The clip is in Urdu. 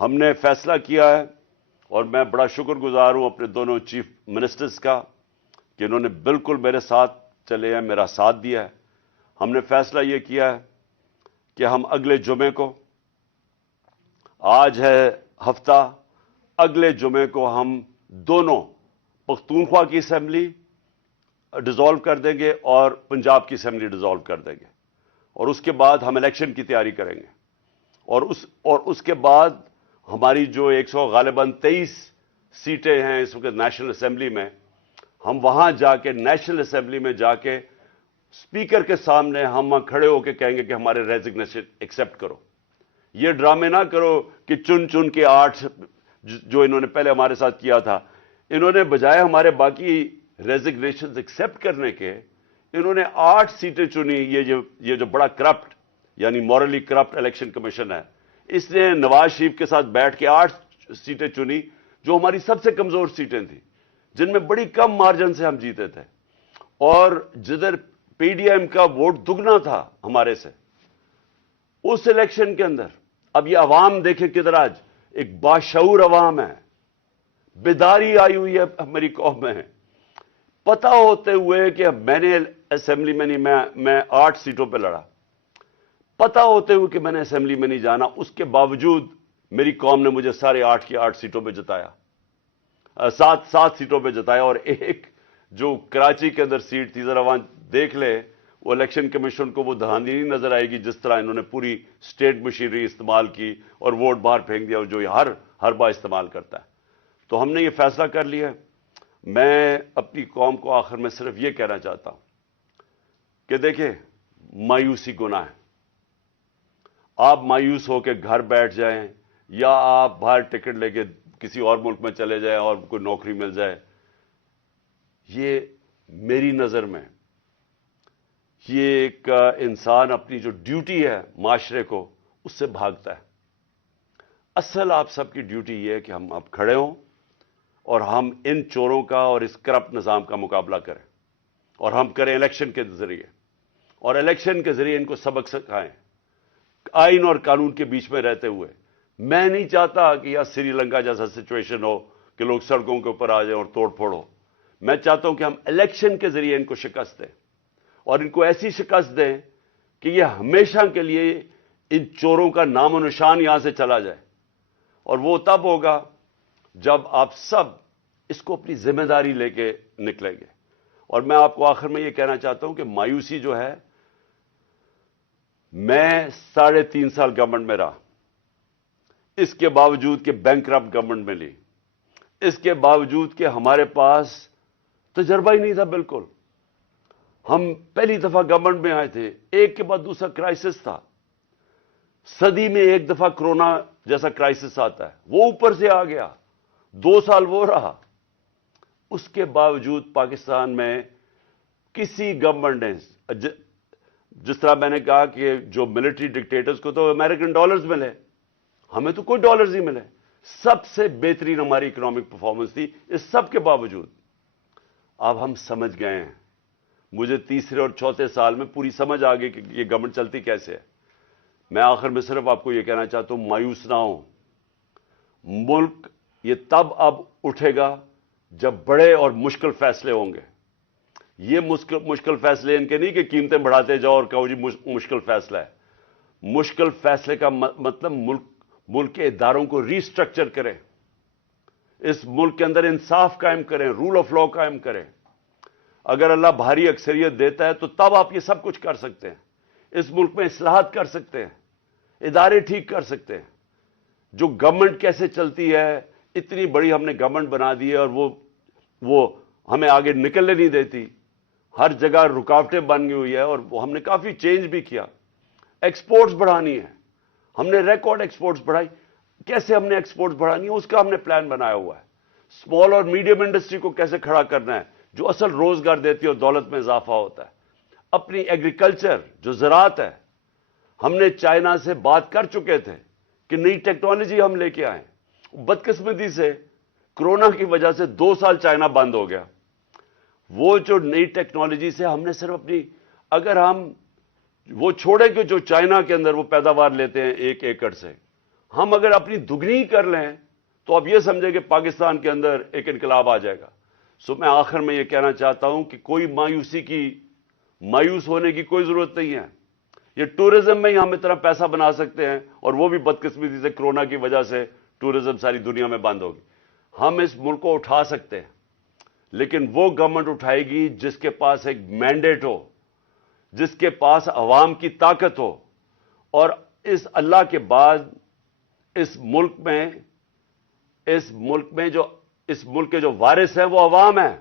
ہم نے فیصلہ کیا ہے اور میں بڑا شکر گزار ہوں اپنے دونوں چیف منسٹرز کا کہ انہوں نے بالکل میرے ساتھ چلے ہیں، میرا ساتھ دیا ہے. ہم نے فیصلہ یہ کیا ہے کہ ہم اگلے جمعے کو، آج ہے ہفتہ، اگلے جمعے کو ہم دونوں پختونخوا کی اسمبلی ڈیزالو کر دیں گے اور پنجاب کی اسمبلی ڈیزالو کر دیں گے، اور اس کے بعد ہم الیکشن کی تیاری کریں گے. اور اس کے بعد ہماری جو 100 غالباً 23 سیٹیں ہیں اس وقت نیشنل اسمبلی میں، ہم وہاں جا کے نیشنل اسمبلی میں جا کے اسپیکر کے سامنے ہم کھڑے ہو کے کہیں گے کہ ہمارے ریزگنیشن ایکسیپٹ کرو. یہ ڈرامے نہ کرو کہ چن چن کے 8 جو انہوں نے پہلے ہمارے ساتھ کیا تھا، انہوں نے بجائے ہمارے باقی ریزگنیشن ایکسیپٹ کرنے کے، انہوں نے 8 سیٹیں چنی. یہ جو بڑا کرپٹ یعنی مورلی کرپٹ الیکشن کمیشن ہے، اس نے نواز شریف کے ساتھ بیٹھ کے 8 سیٹیں چنی جو ہماری سب سے کمزور سیٹیں تھیں، جن میں بڑی کم مارجن سے ہم جیتے تھے، اور جدھر پی ڈی ایم کا ووٹ دگنا تھا ہمارے سے اس الیکشن کے اندر. اب یہ عوام دیکھیں کدھر آج ایک باشعور عوام ہے، بیداری آئی ہوئی ہے ہماری قوم میں. پتہ ہوتے ہوئے کہ میں نے اسمبلی میں نہیں، میں 8 سیٹوں پہ لڑا، پتہ ہوتے ہوئے کہ میں نے اسمبلی میں نہیں جانا، اس کے باوجود میری قوم نے مجھے سارے 8 کی 8 سیٹوں پہ جتایا، 7 سیٹوں پہ جتایا. اور ایک جو کراچی کے اندر سیٹ تھی، ذرا وہاں دیکھ لے، وہ الیکشن کمیشن کو وہ دھاندلی نہیں نظر آئے گی جس طرح انہوں نے پوری اسٹیٹ مشینری استعمال کی اور ووٹ باہر پھینک دیا، جو یہ ہر بار استعمال کرتا ہے. تو ہم نے یہ فیصلہ کر لیا ہے. میں اپنی قوم کو آخر میں صرف یہ کہنا چاہتا ہوں کہ دیکھیں، مایوسی گناہ ہے. آپ مایوس ہو کے گھر بیٹھ جائیں یا آپ باہر ٹکٹ لے کے کسی اور ملک میں چلے جائیں اور کوئی نوکری مل جائے، یہ میری نظر میں یہ ایک انسان اپنی جو ڈیوٹی ہے معاشرے کو، اس سے بھاگتا ہے. اصل آپ سب کی ڈیوٹی یہ ہے کہ ہم اب کھڑے ہوں اور ہم ان چوروں کا اور اس کرپٹ نظام کا مقابلہ کریں، اور ہم کریں الیکشن کے ذریعے، اور الیکشن کے ذریعے ان کو سبق سکھائیں آئین اور قانون کے بیچ میں رہتے ہوئے. میں نہیں چاہتا کہ یہاں سری لنکا جیسا سچویشن ہو کہ لوگ سڑکوں کے اوپر آ جائیں اور توڑ پھوڑ ہو. میں چاہتا ہوں کہ ہم الیکشن کے ذریعے ان کو شکست دیں، اور ان کو ایسی شکست دیں کہ یہ ہمیشہ کے لیے ان چوروں کا نام و نشان یہاں سے چلا جائے. اور وہ تب ہوگا جب آپ سب اس کو اپنی ذمہ داری لے کے نکلیں گے. اور میں آپ کو آخر میں یہ کہنا چاہتا ہوں کہ مایوسی جو ہے، میں 3.5 سال گورنمنٹ میں رہا، اس کے باوجود کہ بینکرپٹ گورنمنٹ میں لی، اس کے باوجود کہ ہمارے پاس تجربہ ہی نہیں تھا بالکل. ہم پہلی دفعہ گورنمنٹ میں آئے تھے، ایک کے بعد دوسرا کرائسس تھا. صدی میں ایک دفعہ کرونا جیسا کرائسس آتا ہے، وہ اوپر سے آ گیا، 2 سال وہ رہا. اس کے باوجود پاکستان میں کسی گورنمنٹ نے، جس طرح میں نے کہا کہ جو ملٹری ڈکٹیٹرز کو تو امریکن ڈالرز ملے، ہمیں تو کوئی ڈالرز نہیں ملے. سب سے بہترین ہماری اکنامک پرفارمنس تھی. اس سب کے باوجود اب ہم سمجھ گئے ہیں. مجھے تیسرے اور چوتھے سال میں پوری سمجھ آ گئی کہ یہ گورنمنٹ چلتی کیسے ہے. میں آخر میں صرف آپ کو یہ کہنا چاہتا ہوں، مایوس نہ ہوں. ملک یہ تب اب اٹھے گا جب بڑے اور مشکل فیصلے ہوں گے. یہ مشکل فیصلے ان کے نہیں کہ قیمتیں بڑھاتے جاؤ اور کہو جی مشکل فیصلہ ہے. مشکل فیصلے کا مطلب ملک کے اداروں کو ری اسٹرکچر کریں، اس ملک کے اندر انصاف قائم کریں، رول آف لا قائم کریں. اگر اللہ بھاری اکثریت دیتا ہے تو تب آپ یہ سب کچھ کر سکتے ہیں. اس ملک میں اصلاحات کر سکتے ہیں، ادارے ٹھیک کر سکتے ہیں. جو گورنمنٹ کیسے چلتی ہے، اتنی بڑی ہم نے گورنمنٹ بنا دی ہے اور وہ ہمیں آگے نکلنے نہیں دیتی. ہر جگہ رکاوٹیں بن گئی ہوئی ہے، اور وہ ہم نے کافی چینج بھی کیا. ایکسپورٹس بڑھانی ہے، ہم نے ریکارڈ ایکسپورٹس بڑھائی. کیسے ہم نے ایکسپورٹس بڑھانی ہے اس کا ہم نے پلان بنایا ہوا ہے. اسمال اور میڈیم انڈسٹری کو کیسے کھڑا کرنا ہے جو اصل روزگار دیتی ہے اور دولت میں اضافہ ہوتا ہے. اپنی ایگریکلچر جو زراعت ہے، ہم نے چائنا سے بات کر چکے تھے کہ نئی ٹیکنالوجی ہم لے کے آئیں. بدقسمتی سے کرونا کی وجہ سے 2 سال چائنا بند ہو گیا. وہ جو نئی ٹیکنالوجی سے ہم نے صرف اپنی، اگر ہم وہ چھوڑیں کہ جو چائنا کے اندر وہ پیداوار لیتے ہیں 1 ایکڑ سے، ہم اگر اپنی دگنی کر لیں تو اب یہ سمجھیں کہ پاکستان کے اندر ایک انقلاب آ جائے گا. سو میں آخر میں یہ کہنا چاہتا ہوں کہ کوئی مایوس ہونے کی کوئی ضرورت نہیں ہے. یہ ٹورزم میں ہی ہم اتنا پیسہ بنا سکتے ہیں, اور وہ بھی بدقسمتی سے کرونا کی وجہ سے ٹورزم ساری دنیا میں بند ہوگی. ہم اس ملک کو اٹھا سکتے ہیں, لیکن وہ گورنمنٹ اٹھائے گی جس کے پاس ایک مینڈیٹ ہو, جس کے پاس عوام کی طاقت ہو. اور اس اللہ کے بعد اس ملک کے جو وارث ہیں وہ عوام ہیں.